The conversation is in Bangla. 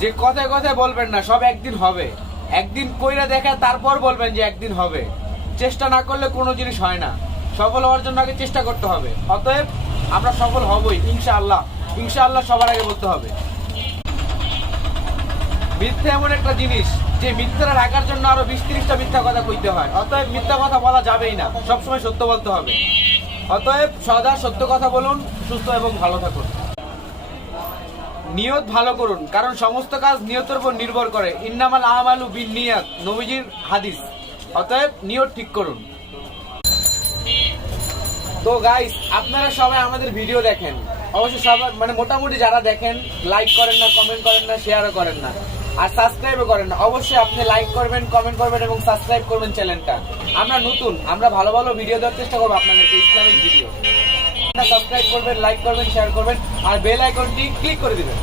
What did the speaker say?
যে কথায় কথায় বলবেন না সব একদিন হবে, একদিন কইরা দেখে তারপর বলবেন যে একদিন হবে। চেষ্টা না করলে কোনো জিনিস হয় না। সফল হওয়ার জন্য আগে চেষ্টা করতে হবে। অতএব আমরা সফল হবই ইনশাআল্লাহ। ইনশাআল্লাহ সবার আগে বলতে হবে। মিথ্যা এমন একটা জিনিস যে মিথ্যাটা ঢাকার জন্য আরো 20-30টা মিথ্যা কথা কইতে হয়। অতএব মিথ্যা কথা বলা যাবেই না, সবসময় সত্য বলতে হবে। অতএব সদা সত্য কথা বলুন, সুস্থ এবং ভালো থাকুন। নিয়ত ভালো করুন, কারণ সমস্ত কাজ নিয়তের উপর নির্ভর করে। ইন্নামাল আমালু বিন্নিয়াত, নবীজির হাদিস। অতএব নিয়ত ঠিক করুন। তো গাইস, আপনারা সবাই আমাদের ভিডিও দেখেন, অবশ্যই সবাই মানে মোটামুটি যারা দেখেন লাইক করেন না, কমেন্ট করেন না, শেয়ারও করেন না, আর সাবস্ক্রাইবও করেন না। অবশ্যই আপনি লাইক করবেন, কমেন্ট করবেন এবং সাবস্ক্রাইব করবেন চ্যানেলটা। আমরা নতুন, আমরা ভালো ভালো ভিডিও দেওয়ার চেষ্টা করবো আপনাদেরকে, ইসলামিক ভিডিও। সাবস্ক্রাইব করবেন, লাইক করবেন, শেয়ার করবেন আর বেল আইকনটি ক্লিক করে দিবেন।